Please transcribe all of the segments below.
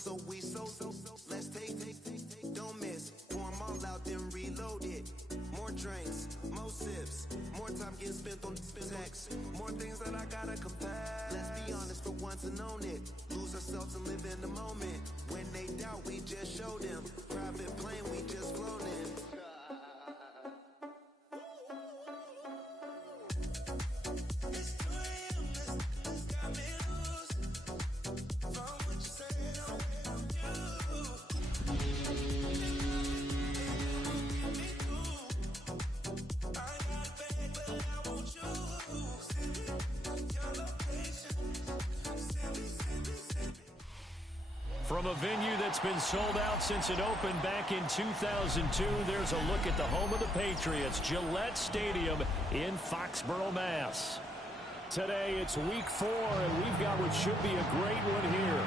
So let's take, don't miss. Pour 'em all out, then reload it. More drinks, more sips, more time getting spent on text. More things that I gotta confess. Let's be honest for once and own it. Lose ourselves and live in the moment. When they doubt, we just show them. Private plane, we just flown in. From a venue that's been sold out since it opened back in 2002, there's a look at the home of the Patriots, Gillette Stadium in Foxborough, Mass. Today, it's week 4, and we've got what should be a great one here,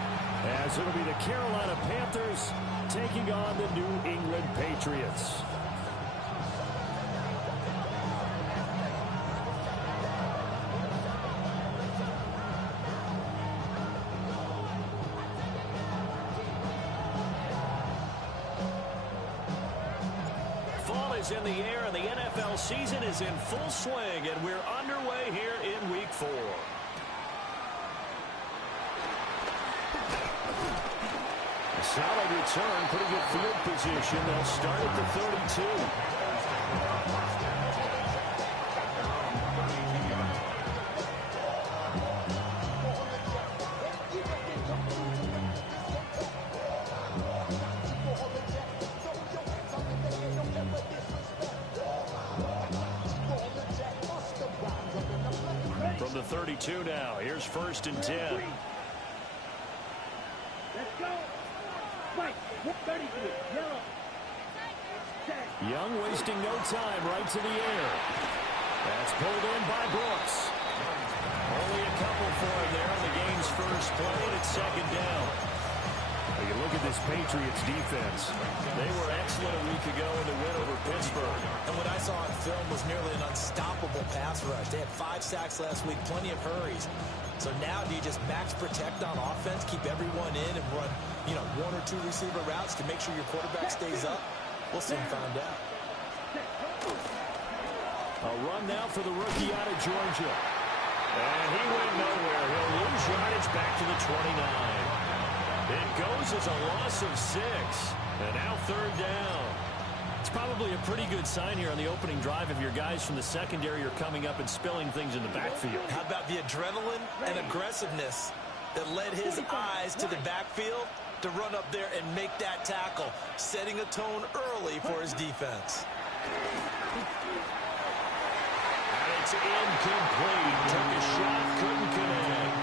as it'll be the Carolina Panthers taking on the New England Patriots. In the air, and the NFL season is in full swing, and we're underway here in week 4. A solid return, pretty good field position. They'll start at the 32. From the 32 now, here's 1st and 10. Let's go. Right, 33, yellow. Young wasting no time, right to the air. That's pulled in by Brooks. Only a couple for him there on the game's first play, and it's 2nd down. Now you look at this Patriots defense. They were excellent a week ago in the win over Pittsburgh. And what I saw on film was nearly an unstoppable pass rush. They had 5 sacks last week, plenty of hurries. So now do you just max protect on offense, keep everyone in, and run, 1 or 2 receiver routes to make sure your quarterback stays up? We'll soon find out. A run now for the rookie out of Georgia. And he went nowhere. He'll lose yardage back to the 29. It goes as a loss of 6. And now 3rd down. It's probably a pretty good sign here on the opening drive if your guys from the secondary are coming up and spilling things in the backfield. How about the adrenaline and aggressiveness that led his eyes to the backfield to run up there and make that tackle, setting a tone early for his defense. And it's incomplete. Took a shot, couldn't connect.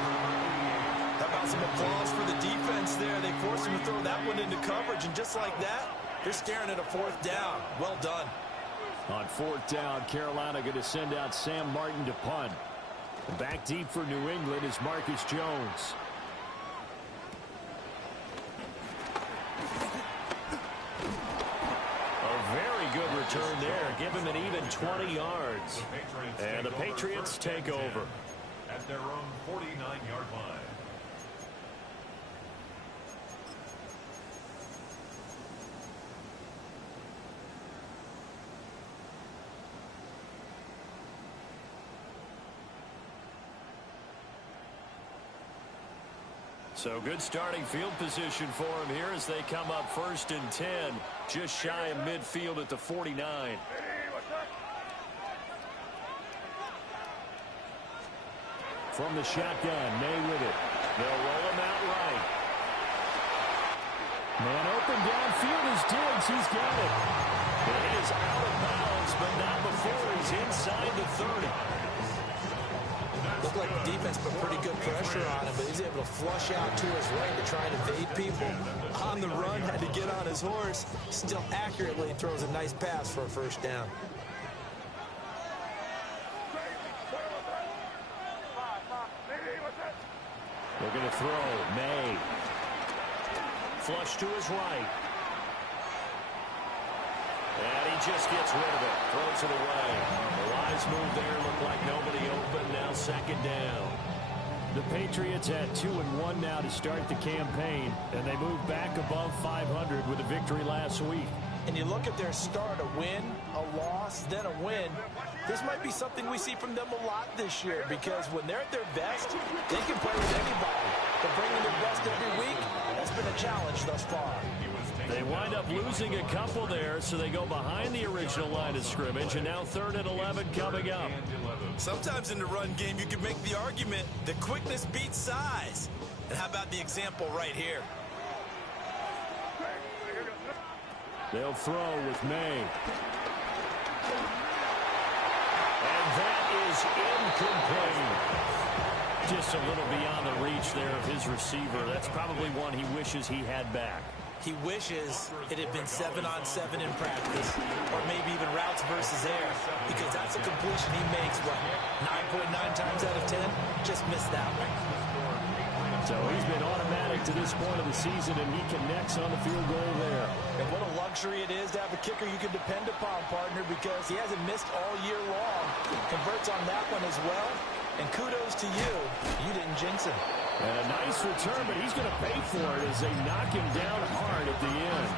How about some applause for the defense there? They forced him to throw that one into coverage, and just like that, they're staring at a 4th down. Well done. On 4th down, Carolina going to send out Sam Martin to punt. Back deep for New England is Marcus Jones. A very good return there. Give him an even 20 yards. And the Patriots take over. At their own 49-yard line. So good starting field position for him here as they come up 1st and 10, just shy of midfield at the 49. From the shotgun, May with it. They'll roll him out right. Man open downfield is Diggs. He's got it. It is out of bounds, but not before he's inside the 30. Looked like the defense put pretty good pressure on him, but he's able to flush out to his right to try and evade people. On the run, had to get on his horse. Still accurately throws a nice pass for a 1st down. They're going to throw. May. Flush to his right. And he just gets rid of it. Throws it away. The wise move there. Looked like nobody open. Now 2nd down. The Patriots at 2-1 now to start the campaign, and they move back above 500 with a victory last week. And you look at their start, a win, a loss, then a win. This might be something we see from them a lot this year, because when they're at their best, they can play with anybody. But bringing their best every week, that's been a challenge thus far. They wind up losing a couple there, so they go behind the original line of scrimmage, and now 3rd and 11 coming up. Sometimes in the run game, you can make the argument that quickness beats size. And how about the example right here? They'll throw with May. And that is incomplete. Just a little beyond the reach there of his receiver. That's probably one he wishes he had back. He wishes it had been 7-on-7 in practice, or maybe even routes versus air, because that's a completion he makes, what, 9.9 times out of 10? Just missed that one. So he's been automatic to this point of the season, and he connects on the field goal there. And what a luxury it is to have a kicker you can depend upon, partner, because he hasn't missed all year long. Converts on that one as well. And kudos to you. You didn't jinx him. And a nice return, but he's going to pay for it as they knock him down hard at the end.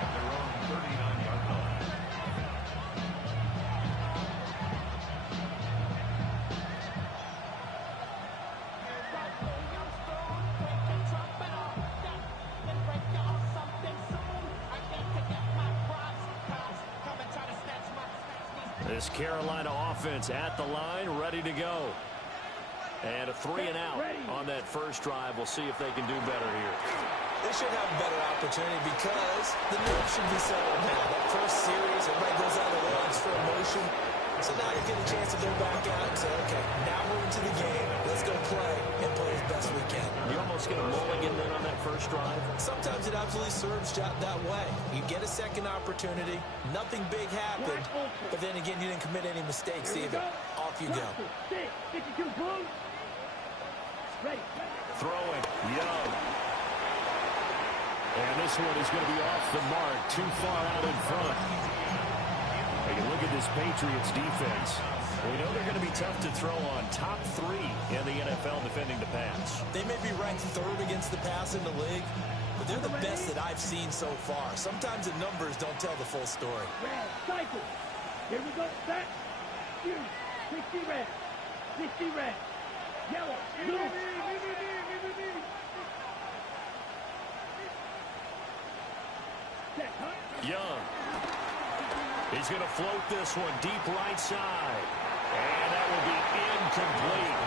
At their own 39-yard line. This Carolina offense at the line, ready to go. And a 3-and-out on that first drive. We'll see if they can do better here. They should have a better opportunity because the nerves should be settled now. That first series, everybody goes out of lines for emotion. So now you get a chance to go back out and say, okay, now we're into the game. Let's go play and play as best we can. You almost get a mulligan then on that first drive. Sometimes it absolutely serves that way. You get a second opportunity. Nothing big happened. But then again, you didn't commit any mistakes either. Off you go. Throwing, Young. And this one is going to be off the mark, too far out in front. You look at this Patriots defense. We know they're going to be tough to throw on. Top 3 in the NFL defending the pass. They may be ranked 3rd against the pass in the league, but they're the best that I've seen so far. Sometimes the numbers don't tell the full story. Red, cycle. Here we go. Set. 60 red. 60 red. Yellow. Blue. Set, huh? Young. He's going to float this one deep right side. And that will be incomplete.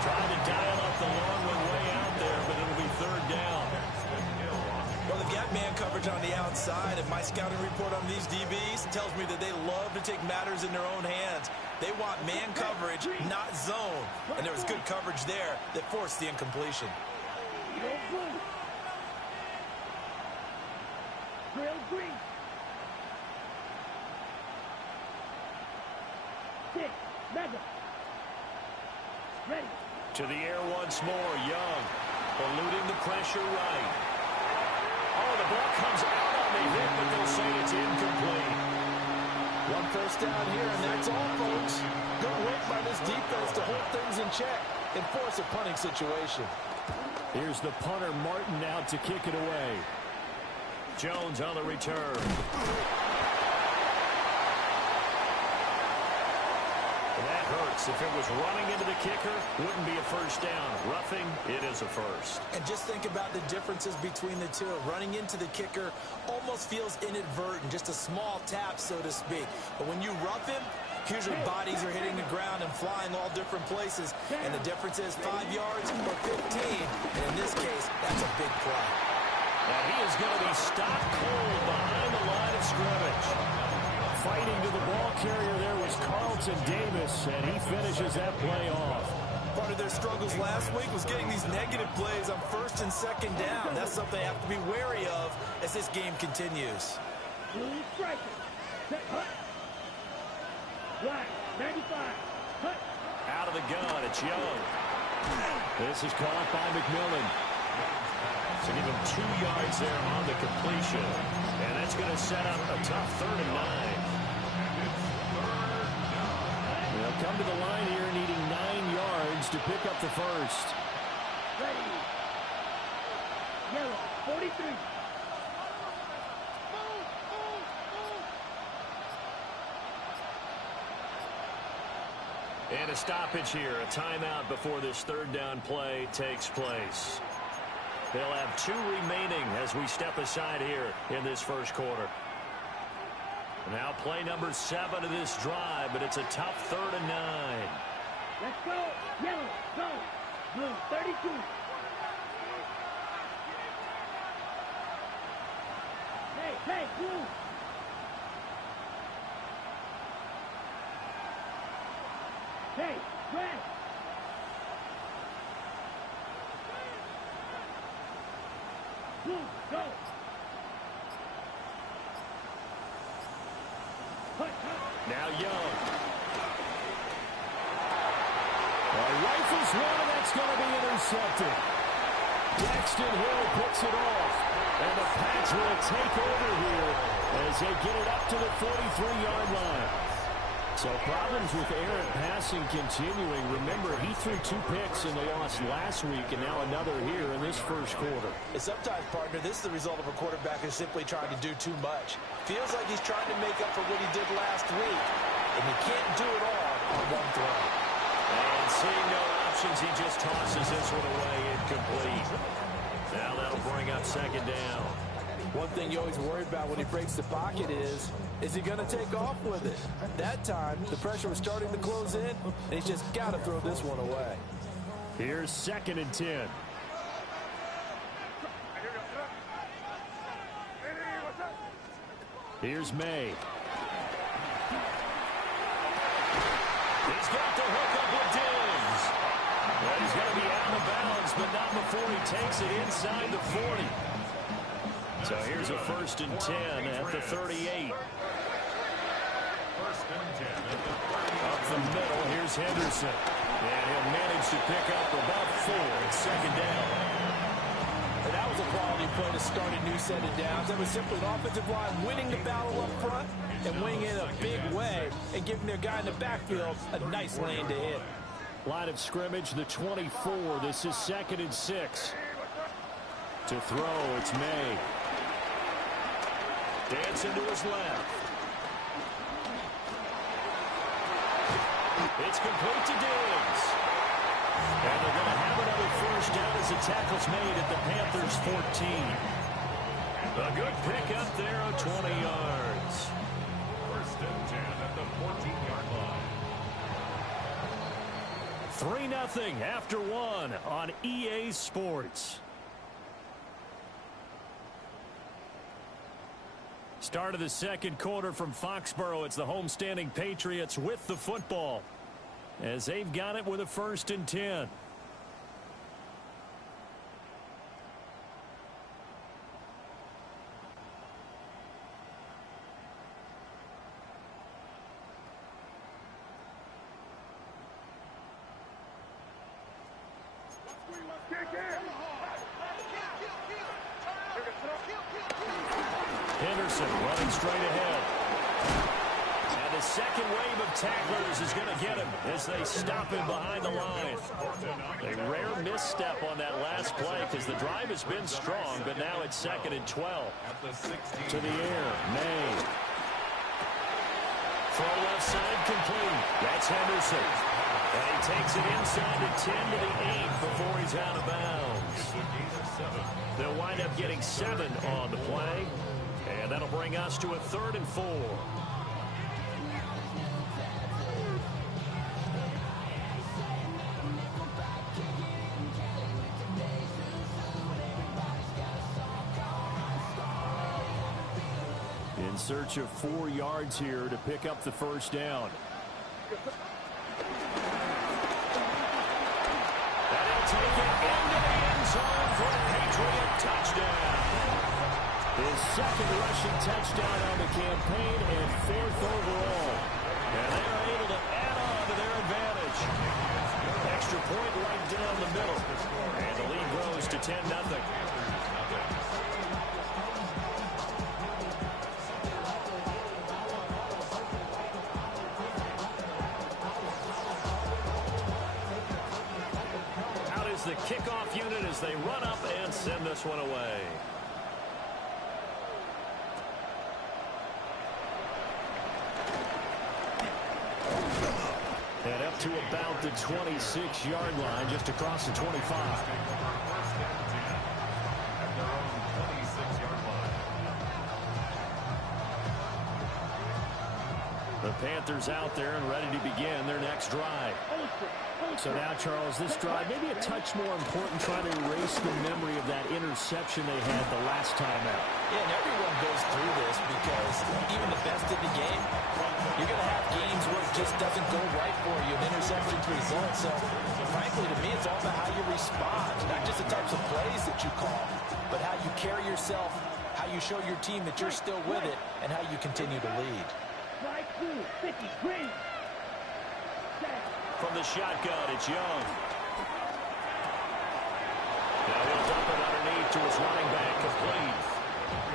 Trying to dial up the long one way out there, but it'll be 3rd down. Well, they've got man coverage on the outside, and my scouting report on these DBs tells me that they love to take matters in their own hands. They want man coverage, not zone. And there was good coverage there that forced the incompletion. Trail green. 6. Mega. Ready. To the air once more. Young eluding the pressure right. Oh, the ball comes out on the hit, but they'll say it's incomplete. One first down here, and that's all, folks. Good work by this defense to hold things in check and force a punting situation. Here's the punter, Martin, out to kick it away. Jones on the return. That hurts. If it was running into the kicker, wouldn't be a first down. Roughing, it is a first. And just think about the differences between the two. Running into the kicker almost feels inadvertent, just a small tap, so to speak. But when you rough him, usually bodies are hitting the ground and flying all different places. And the difference is 5 yards or 15. And in this case, that's a big play. And he is going to be stopped cold behind the line of scrimmage. Fighting to the ball carrier there was Carlton Davis, and he finishes that play off. Part of their struggles last week was getting these negative plays on 1st and 2nd down. That's something they have to be wary of as this game continues. Blue striker. Set, hut. Black. 95. Hut. Out of the gun, it's Young. This is caught by McMillan. So give him 2 yards there on the completion. And that's going to set up a tough 3rd and 9. They'll come to the line here needing 9 yards to to pick up the first. Ready. Yellow, 43. And a stoppage here, a timeout before this third down play takes place. They'll have 2 remaining as we step aside here in this first quarter. Now play number 7 of this drive, but it's a tough 3rd and 9. Let's go. Yellow, go. Blue, 32. Hey, blue. Hey, red. Blue, go. Now Young. Rifles one, and that's going to be intercepted. Braxton Hill picks it off. And the Pats will take over here as they get it up to the 43-yard line. So problems with errant passing continuing. Remember, he threw 2 picks in the loss last week, and now another here in this first quarter. And sometimes, partner, this is the result of a quarterback who's simply trying to do too much. Feels like he's trying to make up for what he did last week, and he can't do it all on one throw. And seeing no options, he just tosses this one away incomplete. Now that'll bring up 2nd down. One thing you always worry about when he breaks the pocket is he going to take off with it? That time, the pressure was starting to close in, and he's just got to throw this one away. Here's 2nd and 10. Here's May. He's got the hook up with Diggs. Well, he's going to be out of bounds, but not before he takes it inside the 40. So here's a 1st and 10 at the 38. Up the middle, here's Henderson. And he'll manage to pick up about 4 at 2nd down. And that was a quality play to start a new set of downs. That was simply an offensive line winning the battle up front and winning in a big way and giving their guy in the backfield a nice lane to hit. Line of scrimmage, the 24. This is 2nd and 6. To throw, it's May. Dancing to his left. It's complete to Diggs. And they're going to have another 1st down as the tackle's made at the Panthers' 14. A good pickup there of 20 yards. 1st and 10 at the 14-yard line. 3-0 after 1 on EA Sports. Start of the second quarter from Foxborough. It's the homestanding Patriots with the football as they've got it with a 1st and 10. Henderson running straight ahead. And the second wave of tacklers is going to get him as they stop him behind the line. A rare misstep on that last play because the drive has been strong, but now it's 2nd and 12. To the air, May. Throw left side complete. That's Henderson. And he takes it inside the 10 to the 8 before he's out of bounds. They'll wind up getting 7 on the play. And that'll bring us to a 3rd and 4. In search of 4 yards here to pick up the 1st down. And he'll take it into the end zone for a Patriot touchdown. His 2nd rushing touchdown on the campaign and 4th overall. And they are able to add on to their advantage. Extra point right down the middle. And the lead grows to 10-0. kickoff unit as they run up and send this one away. And up to about the 26-yard line, just across the 25. The Panthers out there and ready to begin their next drive. So now, Charles, this drive maybe a touch more important, trying to erase the memory of that interception they had the last time out. Yeah, and everyone goes through this because even the best in the game, you're going to have games where it just doesn't go right for you, an interception's result. So, frankly, to me, it's all about how you respond, not just the types of plays that you call, but how you carry yourself, how you show your team that you're still with it, and how you continue to lead. From the shotgun, it's Young. Now he'll dump it underneath to his running back, complete.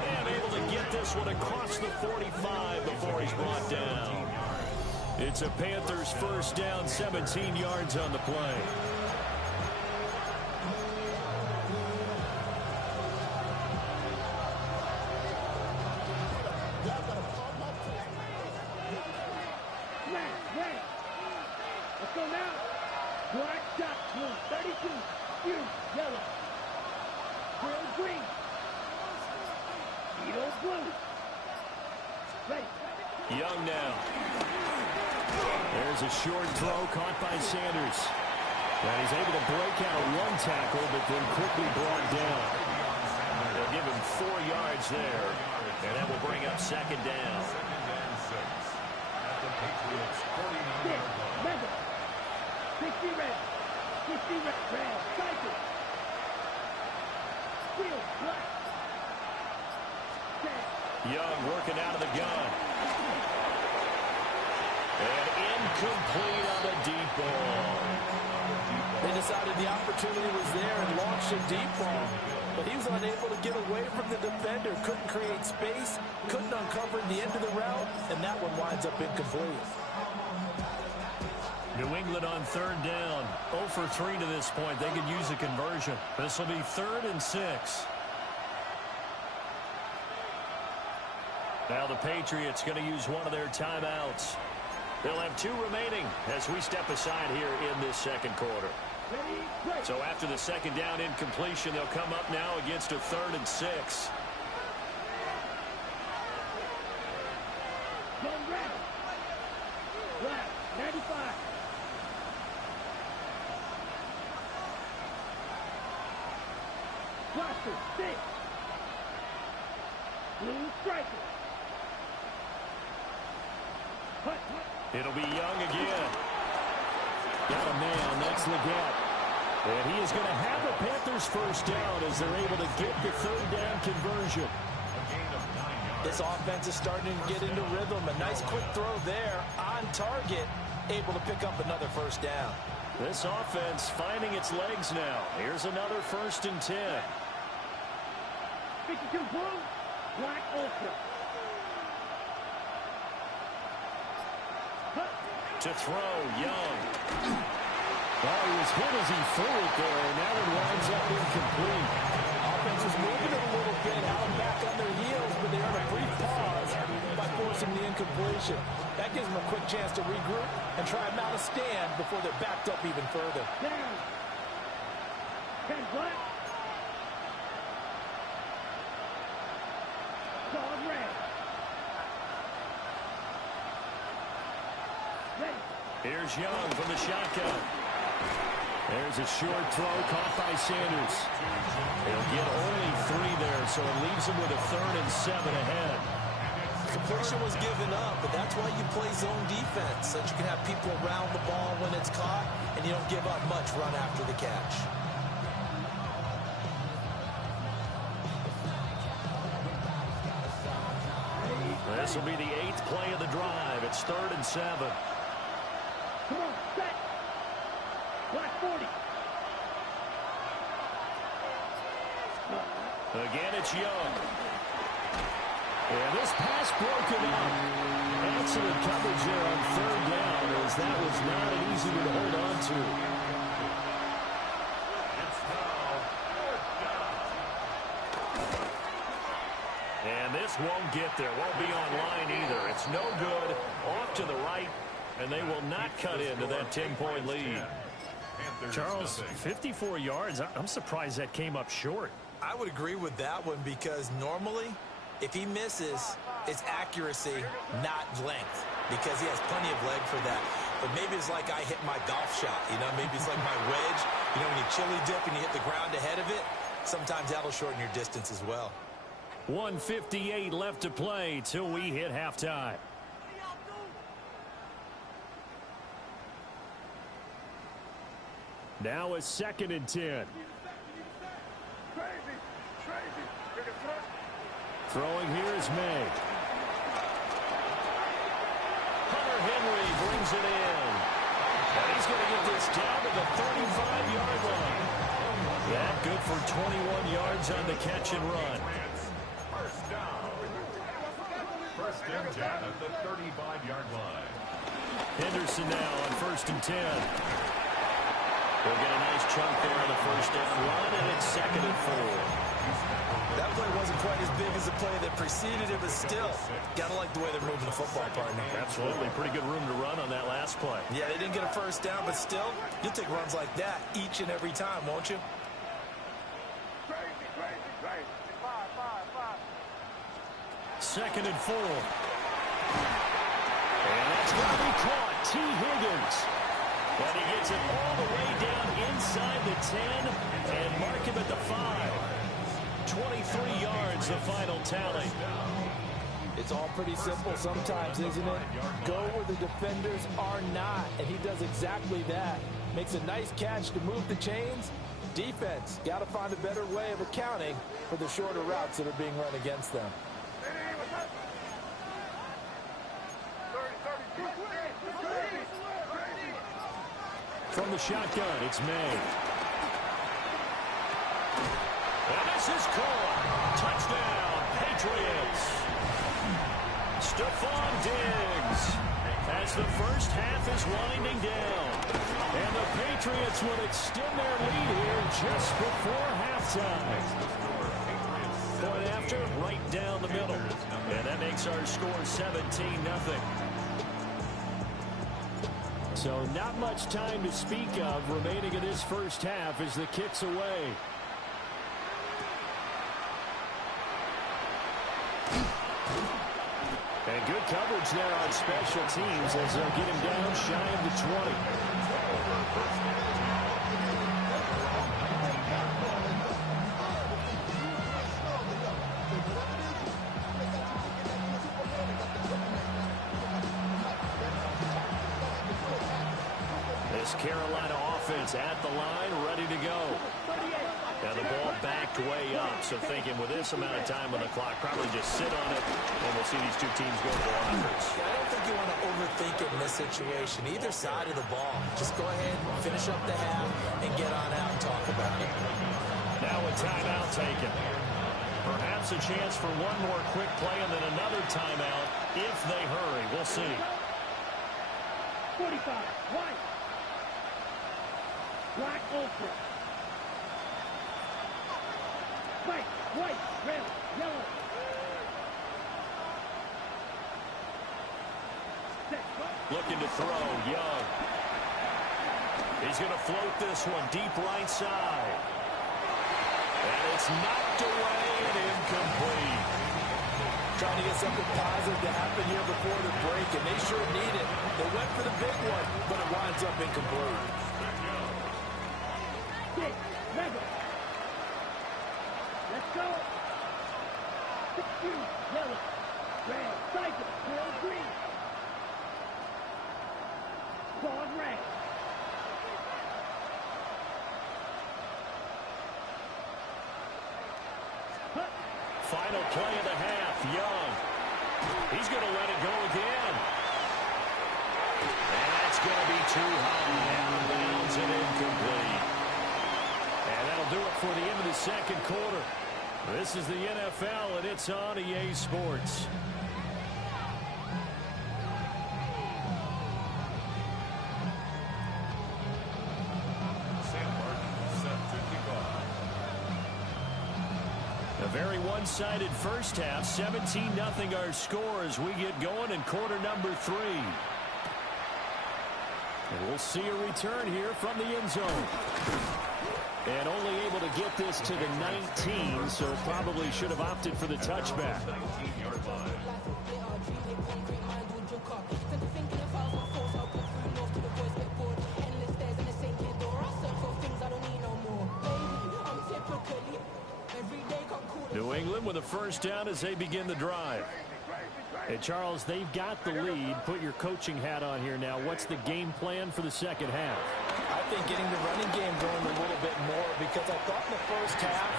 And able to get this one across the 45 before he's brought down. It's a Panthers first down, 17 yards on the play. Let's go now. Black shot, blue, 32, huge, yellow, grill green, Edo blue. Ready. Young now. There's a short throw caught by Sanders. And he's able to break out of one tackle, but then quickly brought down. They'll give him 4 yards there, and that will bring up second down. Patriots 49. 60 red, 60 red, cycle, field, black, Young working out of the gun. And incomplete on a deep ball. They decided the opportunity was there and launched a deep ball, but he was unable to get away from the defender, couldn't create space, couldn't uncover the end of the route, and that one winds up incomplete. New England on third down. 0 for 3 to this point. They could use a conversion. This will be 3rd and 6. Now the Patriots going to use one of their timeouts. They'll have 2 remaining as we step aside here in this second quarter. So after the second down incompletion, they'll come up now against a 3rd and 6. black, 95. Cluster, 6. Blue striker. Hut. It'll be Young again. Got a man. That's Leggett. And he is going to have the Panthers first down as they're able to get the 3rd down conversion. This offense is starting to get into rhythm. A nice quick throw there on target, able to pick up another first down. This offense finding its legs now. Here's another 1st and 10. 52 blue, black ultra. To throw, Young. Well, he was hit as he threw it there, and that one winds up incomplete. Offense is moving it a little bit, out and back on their heels, but they earn a brief pause by forcing the incompletion. That gives them a quick chance to regroup and try and mount a stand before they're backed up even further. Down. 10 black. Dog red. Ready. Here's Young from the shotgun. There's a short throw caught by Sanders. They'll get only 3 there, so it leaves them with a 3rd and 7 ahead. Completion was given up, but that's why you play zone defense, so that you can have people around the ball when it's caught, and you don't give up much run after the catch. This will be the 8th play of the drive. It's 3rd and 7. Come on, set. Black 40. Again, it's Young. And this pass broken up. Excellent coverage there on 3rd down, as that was not an easy one to hold on to. And this won't get there. Won't be online either. It's no good. Off to the right. And they will not cut into that 10-point lead. Charles, 54 yards. I'm surprised that came up short. I would agree with that one because normally, if he misses, it's accuracy, not length, because he has plenty of leg for that. But maybe it's like I hit my golf shot, you know, maybe it's like my wedge. You know, when you chili dip and you hit the ground ahead of it, sometimes that'll shorten your distance as well. 1:58 left to play till we hit halftime. Now a 2nd and 10. Throwing here is May. Hunter Henry brings it in. And he's going to get this down to the 35-yard line. That good for 21 yards on the catch and run. First and 10 at the 35-yard line. Henderson now on 1st and 10. They'll get a nice chunk there on the first down run, and it's 2nd and 4. That play wasn't quite as big as the play that preceded it, but still, gotta like the way they're moving the football, partner. Absolutely. Pretty good room to run on that last play. Yeah, they didn't get a first down, but still, you'll take runs like that each and every time, won't you? Second and 4. And that's going to be caught. T. Higgins. And he gets it all the way down inside the 10 and mark him at the 5. 23 yards, the final tally. It's all pretty simple sometimes, isn't it? Go where the defenders are not, and he does exactly that. Makes a nice catch to move the chains. Defense, got to find a better way of accounting for the shorter routes that are being run against them. From the shotgun, it's May. And this is caught. Touchdown, Patriots. Stephon Diggs. As the first half is winding down. And the Patriots will extend their lead here just before halftime. Point after, right down the middle. And that makes our score 17-0. So not much time to speak of remaining in this first half as the kick's away. And good coverage there on special teams as they'll get him down shy of the 20. This Carolina offense at the line, ready to go. Now the ball backed way up, so thinking with this amount of time on the clock, probably just sit on it, and we'll see these two teams go for offense. Yeah, I don't think you want to overthink it in this situation. Either side of the ball. Just go ahead, finish up the half, and get on out and talk about it. Now a timeout taken. Perhaps a chance for one more quick play and then another timeout if they hurry. We'll see. 45, white. Black ultra. White, red, yellow. Looking to throw, Young. He's going to float this one deep right side. And it's knocked away and incomplete. Trying to get something positive to happen here before the break, and they sure need it. They went for the big one, but it winds up incomplete. Let's go. 16, yellow, red, cycle, girl, green. Dog, red. Final play of the half, Young. He's going to let it go again. And that's going to be too high. Out of bounds and incomplete. And that'll do it for the end of the second quarter. This is the NFL, and it's on EA Sports. A very one-sided first half. 17-0 our score as we get going in quarter number 3. And we'll see a return here from the end zone. And only able to get this to the 19, so probably should have opted for the touchback. 19-yard line. New England with a first down as they begin the drive. Hey, Charles, they've got the lead. Put your coaching hat on here now. What's the game plan for the second half? I think getting the running game going a little bit more, because I thought in the first half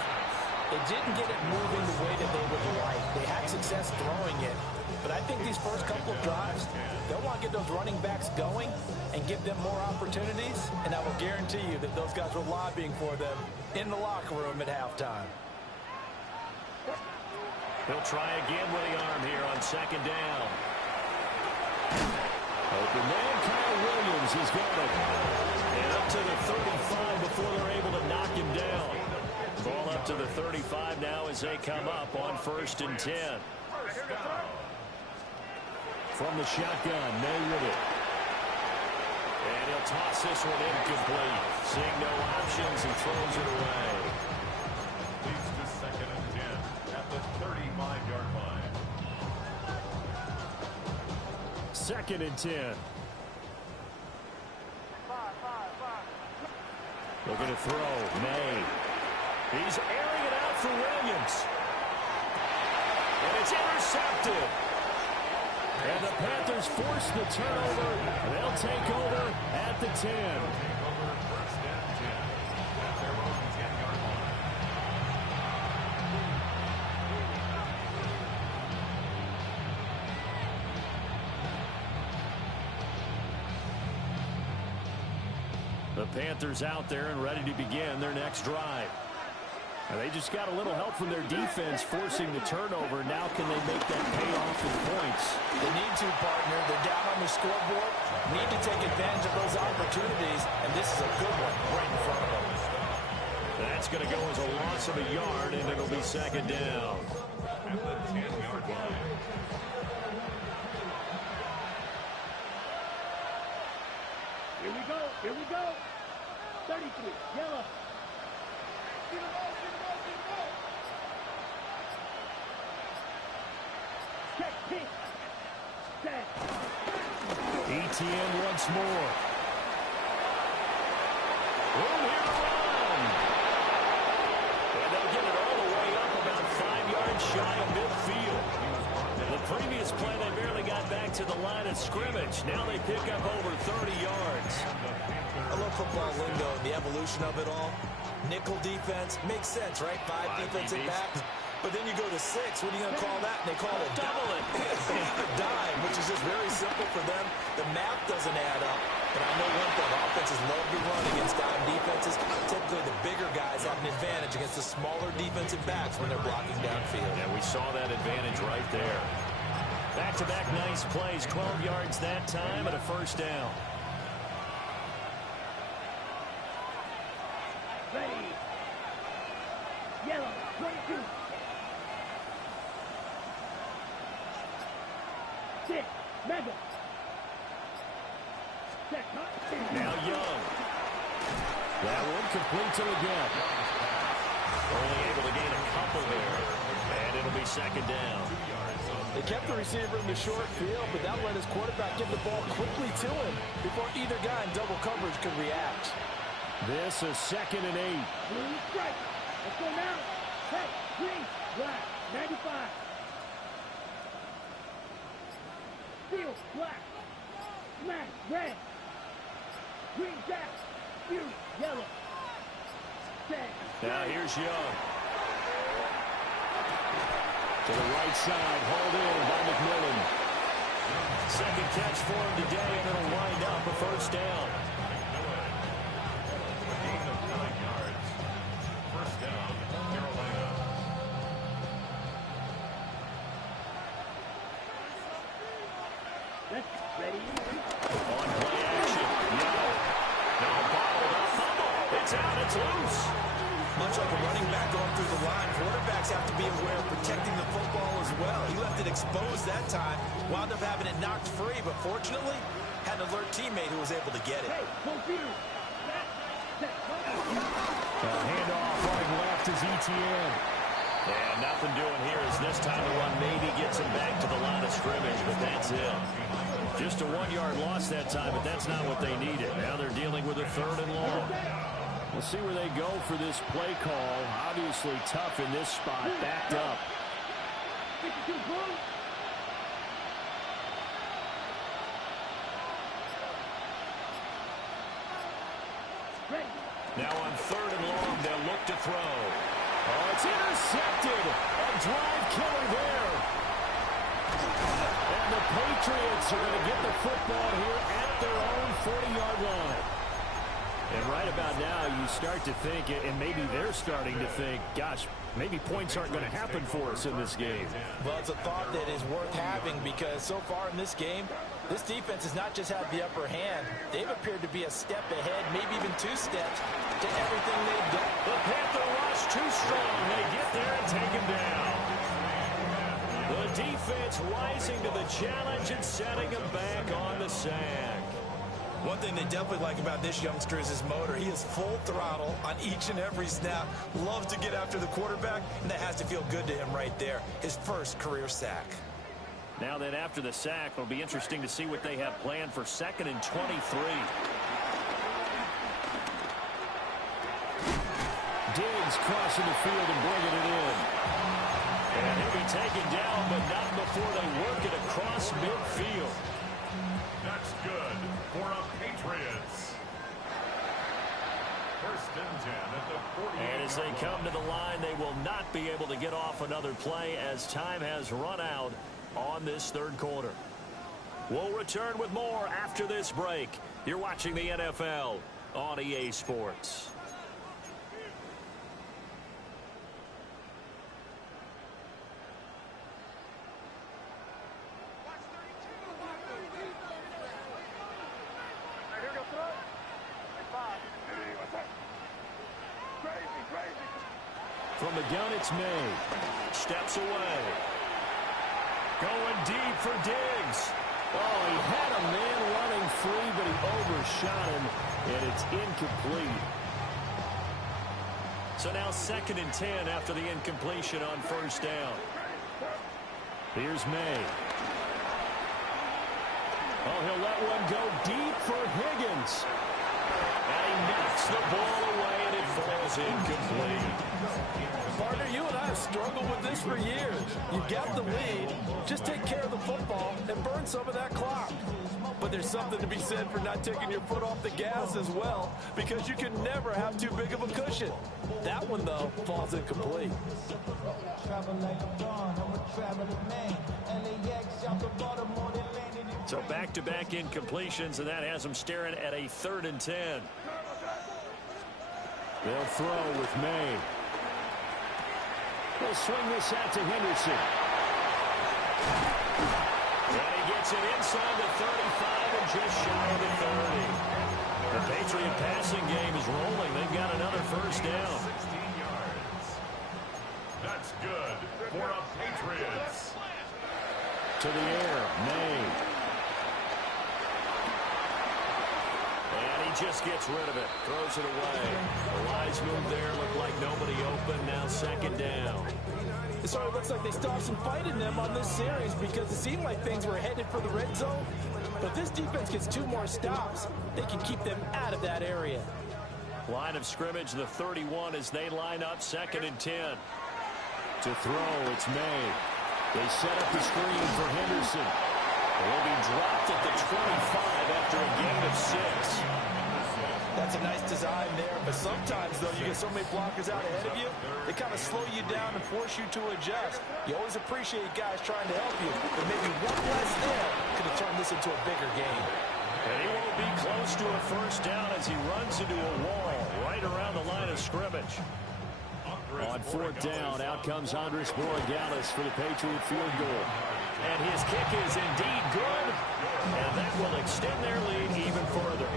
it didn't get it moving the way that they would like. They had success throwing it, but I think these first couple of drives, they'll want to get those running backs going and give them more opportunities, and I will guarantee you that those guys were lobbying for them in the locker room at halftime. He'll try again with the arm here on second down. Open man, Kyle Williams has got it. And up to the 35 before they're able to knock him down. Ball up to the 35 now as they come up on 1st and 10. From the shotgun, May with it. And he'll toss this one incomplete. Seeing no options and throws it away. Leads to 2nd and 10 at the 35-yard line. 2nd and 10. Looking to throw. May. He's airing it out for Williams. And it's intercepted. And the Panthers force the turnover. They'll take over at the 10. Take over 1st and 10 at their own 10-yard line. The Panthers out there and ready to begin their next drive. And they just got a little help from their defense forcing the turnover. Now can they make that pay off in points? They need to, partner. They're down on the scoreboard. Need to take advantage of those opportunities, and this is a good one right in front of them. That's going to go as a loss of a yard, and it'll be second down. At the 10-yard line. Here we go. Here we go. 33. Yellow. Check pink. Set. ETN once more. Room here to run. And they'll get it all the way up about 5 yards shy of midfield. The previous play, they barely got back to the line of scrimmage. Now they pick up over 30 yards. I love football lingo and the evolution of it all. Nickel defense makes sense, right? 5 defensive backs. But then you go to 6. What are you going to call that? And they call it Double it. a dime, which is just very simple for them. The math doesn't add up. But I know one thing. Offenses love to run against dime defenses. Typically, the bigger guys have an advantage against the smaller defensive backs when they're blocking downfield. And we saw that advantage right there. Back-to-back nice plays. 12 yards that time and a first down. Ready. Yellow. 22. 6. Mega. Set. Now Young. That one complete to again. Only able to gain a couple there. And it'll be second down. They kept the receiver in the short field, but that let his quarterback get the ball quickly to him before either guy in double coverage could react. This is 2nd and 8. Blue strike. Let's go now. Hey, green, black, 95. Steel, black. Smash, red. Green jack, blue, yellow. Set. Now here's Young. To the right side, hauled in by McMillan. Second catch for him today, and it'll wind up a first down. Gain of 9 yards. First down, Carolina. Let's ready. On play action, Young. Now bottled up, fumble. It's out, it's loose. Much like a running back going through the line, quarterbacks have to be exposed that time. Wound up having it knocked free, but fortunately, had an alert teammate who was able to get it. Handoff running left is ETN. And nothing doing here as this time the run maybe gets him back to the line of scrimmage, but that's it. Just a 1-yard loss that time, but that's not what they needed. Now they're dealing with a 3rd and long. We'll see where they go for this play call. Obviously tough in this spot, backed up. Now on 3rd and long, they'll look to throw. Oh, it's intercepted. A drive killer there. And the Patriots are going to get the football here at their own 40-yard line. And right about now, you start to think, and maybe they're starting to think, gosh, maybe points aren't going to happen for us in this game. Well, it's a thought that is worth having because so far in this game, this defense has not just had the upper hand. They've appeared to be a step ahead, maybe even 2 steps to everything they've done. The Panther rush too strong. They get there and take him down. The defense rising to the challenge and setting him back on the sack. One thing they definitely like about this youngster is his motor. He is full throttle on each and every snap. Loves to get after the quarterback, and that has to feel good to him right there. His first career sack. Now then, after the sack, it'll be interesting to see what they have planned for 2nd and 23. Diggs crossing the field and bringing it in. And he'll be taken down, but not before they work it across midfield. That's good for a Patriots. 1st and 10 at the 48. And as they come to the line, they will not be able to get off another play as time has run out on this 3rd quarter. We'll return with more after this break. You're watching the NFL on EA Sports. From the gun, it's May. Steps away. Going deep for Diggs. Oh, he had a man running free, but he overshot him, and it's incomplete. So now 2nd and 10 after the incompletion on 1st down. Here's May. Oh, he'll let one go deep for Higgins. And he knocks the ball away, and it falls incomplete. Partner, you and I have struggled with this for years. You've got the lead. Just take care of the football and burn some of that clock. But there's something to be said for not taking your foot off the gas as well, because you can never have too big of a cushion. That one, though, falls incomplete. So back-to-back incompletions, and that has them staring at a 3rd and 10. They'll throw with May. They'll swing this out to Henderson. And he gets it inside the 35 and just shy of the 30. The Patriot passing game is rolling. They've got another 1st down. 16 yards. That's good for a Patriots. To the air, May. And he just gets rid of it. Throws it away. The wise move there. Looked like nobody open. Now 2nd down. It sort of looks like they stopped some fight in them on this series because it seemed like things were headed for the red zone. But this defense gets 2 more stops. They can keep them out of that area. Line of scrimmage, the 31 as they line up 2nd and 10. To throw, it's May. They set up the screen for Henderson. He'll be dropped at the 25 after a gain of 6. That's a nice design there, but sometimes, though, you get so many blockers out ahead of you, they kind of slow you down and force you to adjust. You always appreciate guys trying to help you, but maybe one less there could have turned this into a bigger game. And he won't be close to a 1st down as he runs into a wall right around the line of scrimmage. On 4th down, out comes Andres Borregales for the Patriot field goal. And his kick is indeed good, and that will extend their lead even further.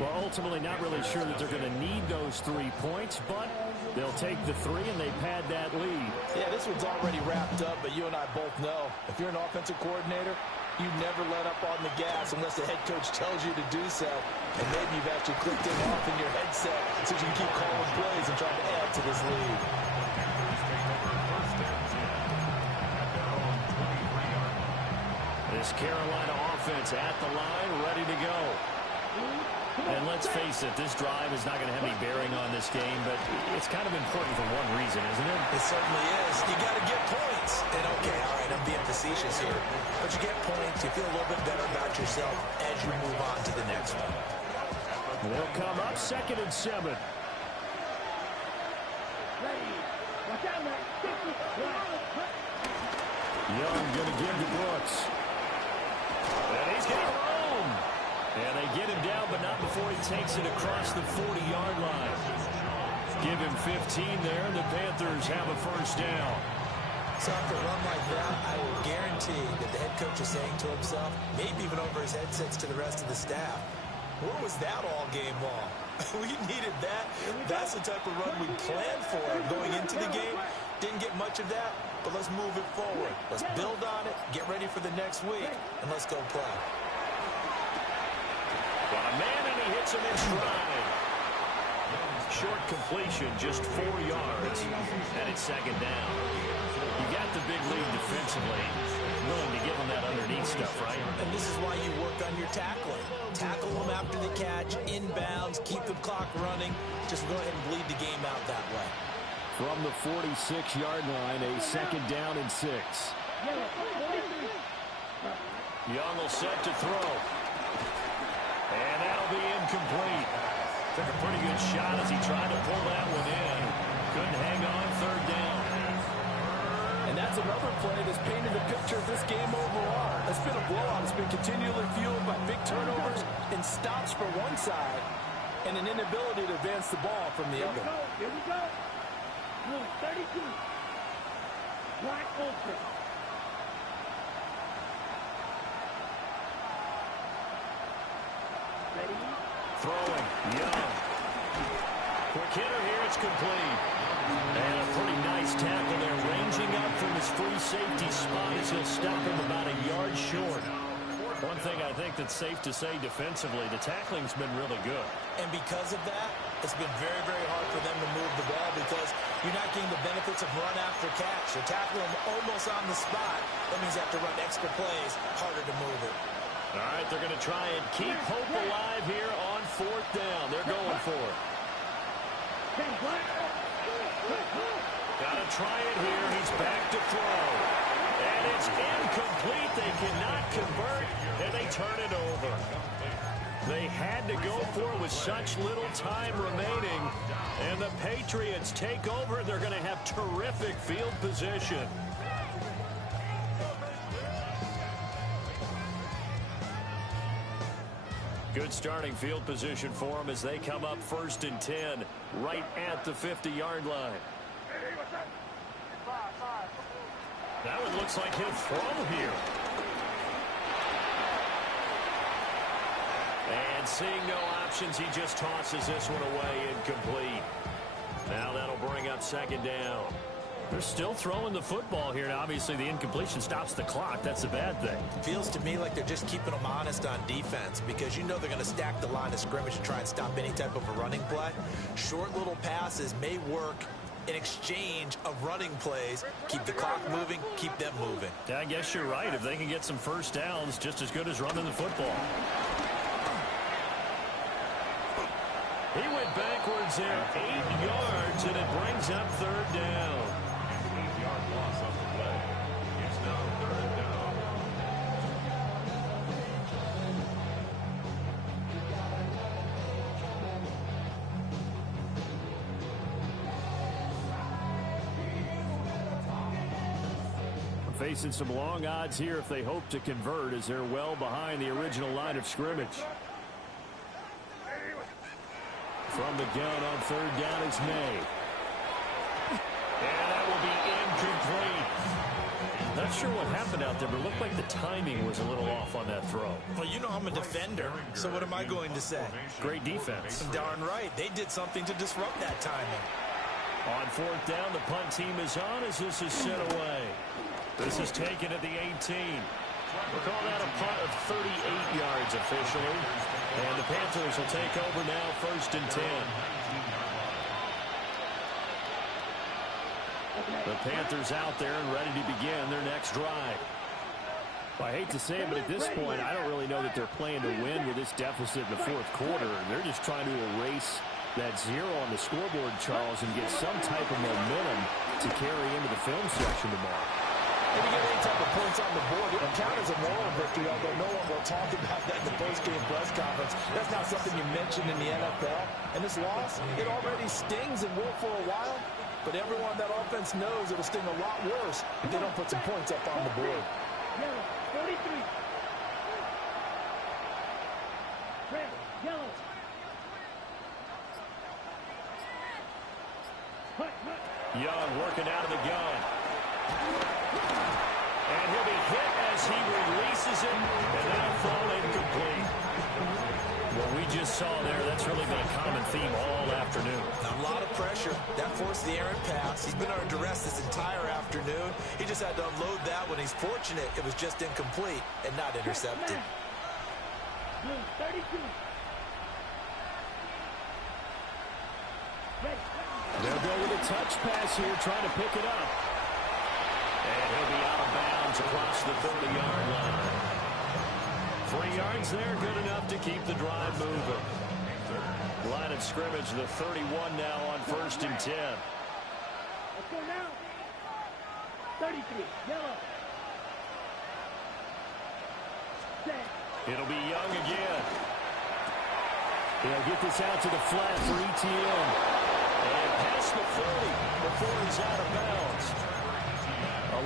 Well, ultimately not really sure that they're going to need those 3 points, but they'll take the 3 and they pad that lead. Yeah, this this one's already wrapped up, but you and I both know if you're an offensive coordinator, you never let up on the gas unless the head coach tells you to do so. And maybe you've actually clicked it off in your headset so you can keep calling plays and trying to add to this lead. This Carolina offense at the line, ready to go. And let's face it, this drive is not going to have any bearing on this game, but it's kind of important for one reason, isn't it? It certainly is. You got to get points. And okay, all right, I'm being facetious here. But you get points, you feel a little bit better about yourself as you move on to the next one. They'll come up 2nd and 7. Young going to give to Brooks. And he's going to roam. And they get him down, but not before he takes it across the 40-yard line. Give him 15 there, and the Panthers have a first down. So after a run like that, I will guarantee that the head coach is saying to himself, maybe even over his headsets to the rest of the staff, where was that all game long? We needed that. That's the type of run we planned for going into the game. Didn't get much of that, but let's move it forward. Let's build on it, get ready for the next week, and let's go play. Got a man, and he hits him in stride. Short completion, just 4 yards, and it's 2nd down. You got the big lead defensively. Willing to give them that underneath stuff, right? And this is why you work on your tackling. Tackle them after the catch, inbounds, keep the clock running. Just go ahead and bleed the game out that way. From the 46-yard line, a 2nd down and 6. Young will set to throw. And that'll be incomplete. Took a pretty good shot as he tried to pull that one in. Couldn't hang on, 3rd down. And that's another play that's painted the picture of this game overall. It's been a blowout. It's been continually fueled by big turnovers and stops for one side and an inability to advance the ball from the other. Here we go. Rule 32. Black Ultra. Ready? Throwing. Young. Quick hitter here. It's complete. And a pretty nice tackle there. Ranging up from his free safety spot as he'll step him about a yard short. One thing I think that's safe to say defensively, the tackling's been really good. And because of that, it's been very, very hard for them to move the ball because you're not getting the benefits of run after catch. You're tackling them almost on the spot. That means you have to run extra plays, harder to move it. All right, they're going to try and keep hope alive here on 4th down. They're going for it. Got to try it here. He's back to throw. And it's incomplete. They cannot convert, and they turn it over. They had to go for it with such little time remaining. And the Patriots take over. They're going to have terrific field position. Good starting field position for them as they come up 1st and 10 right at the 50-yard line. That one looks like he'll throw here. And seeing no options, he just tosses this one away, incomplete. Now that'll bring up 2nd down. They're still throwing the football here. Now, obviously, the incompletion stops the clock. That's a bad thing. Feels to me like they're just keeping them honest on defense because you know they're going to stack the line of scrimmage and try and stop any type of a running play. Short little passes may work in exchange of running plays. Keep the clock moving, keep them moving. Yeah, I guess you're right. If they can get some first downs, just as good as running the football. He went backwards there 8 yards, and it brings up 3rd down. 8-yard loss on the play. It's now 3rd down. Facing some long odds here if they hope to convert as they're well behind the original line of scrimmage. From the gun on 3rd down is May. And that will be incomplete. Not sure what happened out there, but it looked like the timing was a little off on that throw. Well, you know I'm a defender, so what am I going to say? Great defense. Darn right. They did something to disrupt that timing. On fourth down, the punt team is on as this is sent away. This is taken at the 18. We'll call that a punt of 38 yards officially. And the Panthers will take over now, 1st and 10. The Panthers out there and ready to begin their next drive. Well, I hate to say it, but at this point, I don't really know that they're playing to win with this deficit in the fourth quarter. They're just trying to erase that 0 on the scoreboard, Charles, and get some type of momentum to carry into the film section tomorrow. If you get any type of points on the board, it'll count as a moral victory, although no one will talk about that in the post-game press conference. That's not something you mentioned in the NFL. And this loss, it already stings and will for a while, but everyone on that offense knows it'll sting a lot worse if they don't put some points up on the board. Yellow, 43. Red, yellow. Young working out of the gun. And he'll be hit as he releases it, and that'll fall incomplete. What we just saw there, that's really been a common theme all afternoon. A lot of pressure. That forced the errant pass. He's been under duress this entire afternoon. He just had to unload that when he's fortunate it was just incomplete and not intercepted. Blue, 32. Red. They'll go with a touch pass here, trying to pick it up. And he'll be out of bounds across the 30-yard line. 3 yards there, good enough to keep the drive moving. Line of scrimmage, the 31 now on 1st and 10. Let's go now. 33, yellow. Set. It'll be Young again. They'll get this out to the flat for ETN. And past the 40 before he's out of bounds.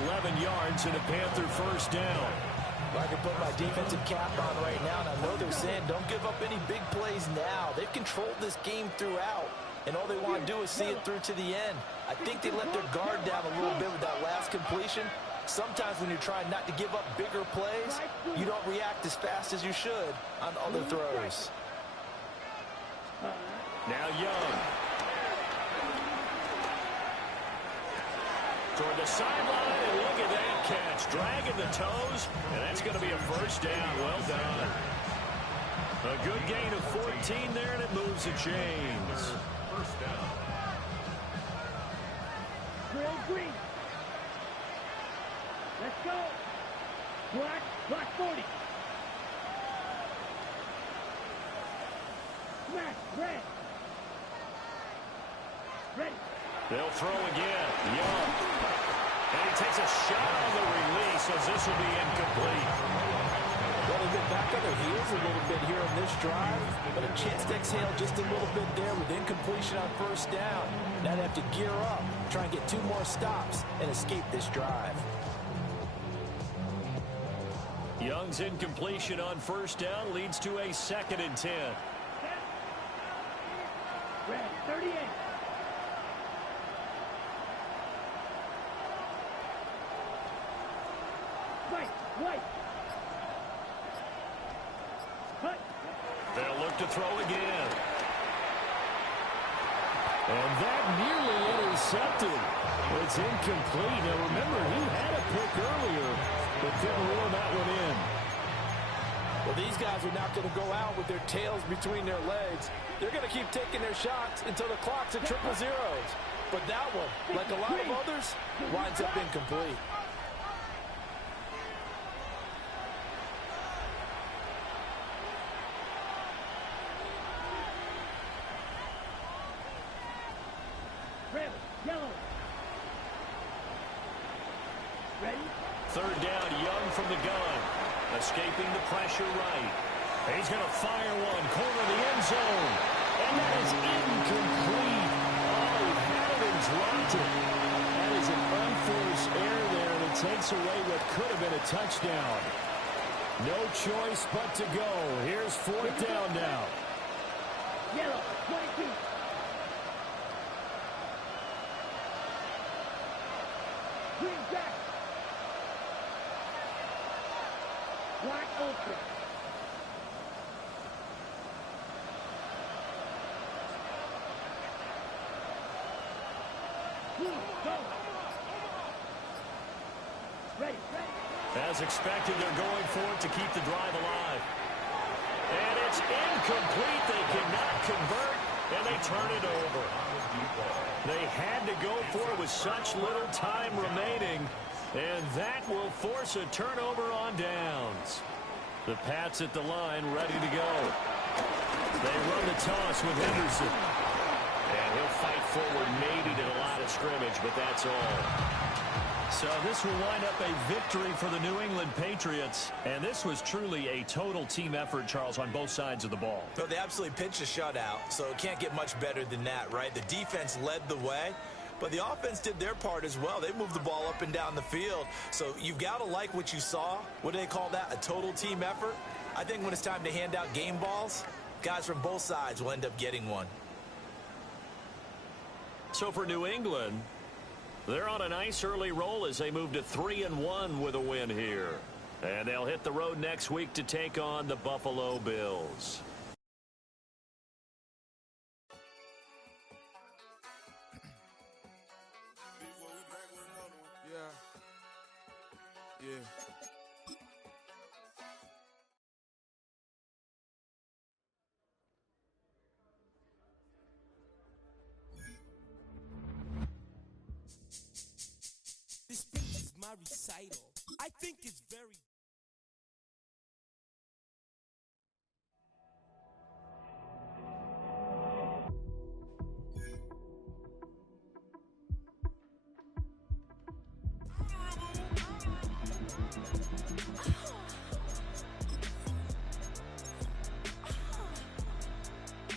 11 yards and a Panther 1st down. I can put my defensive cap on right now, and I know they're saying don't give up any big plays now. They've controlled this game throughout, and all they want to do is see it through to the end. I think they let their guard down a little bit with that last completion. Sometimes when you're trying not to give up bigger plays, you don't react as fast as you should on other throws. Now Young. Toward the sideline, and look at that catch. Dragging the toes, and that's going to be a 1st down. Well done. A good gain of 14 there, and it moves the chains. 1st down. Green. Let's go. Black 40. Smash, red. Ready. They'll throw again. Young. And he takes a shot on the release as this will be incomplete. Well, they've been back on their heels a little bit here in this drive, but a chance to exhale just a little bit there with incompletion on 1st down. Now they have to gear up, try and get 2 more stops, and escape this drive. Young's incompletion on 1st down leads to a 2nd and 10. Red, 38. White. Cut. They'll look to throw again. And that nearly intercepted. It's incomplete. Now remember, he had a pick earlier, but couldn't reel that one in. Well, these guys are not going to go out with their tails between their legs. They're going to keep taking their shots until the clock's at 000. But that one, like a lot of others, winds up incomplete. Red, yellow. Ready? 3rd down, Young from the gun. Escaping the pressure right. He's going to fire one. Corner of the end zone. And that is incomplete. Oh, he had it and dropped it. That is an unforced error there, and it takes away what could have been a touchdown. No choice but to go. Here's 4th down now. Yellow, 22. Green jack. Black ultra. As expected, they're going for it to keep the drive alive. And it's incomplete. They cannot convert, and they turn it over. They had to go for it with such little time remaining, and that will force a turnover on downs. The Pats at the line, ready to go. They run the toss with Henderson. And he'll fight forward maybe to the line of scrimmage, but that's all. So this will wind up a victory for the New England Patriots. And this was truly a total team effort, Charles, on both sides of the ball. So they absolutely pitched a shutout, so it can't get much better than that, right? The defense led the way, but the offense did their part as well. They moved the ball up and down the field. So you've got to like what you saw. What do they call that? A total team effort? I think when it's time to hand out game balls, guys from both sides will end up getting one. So for New England, they're on a nice early roll as they move to 3-1 with a win here. And they'll hit the road next week to take on the Buffalo Bills. Yeah. This speech is my recital. I think it's very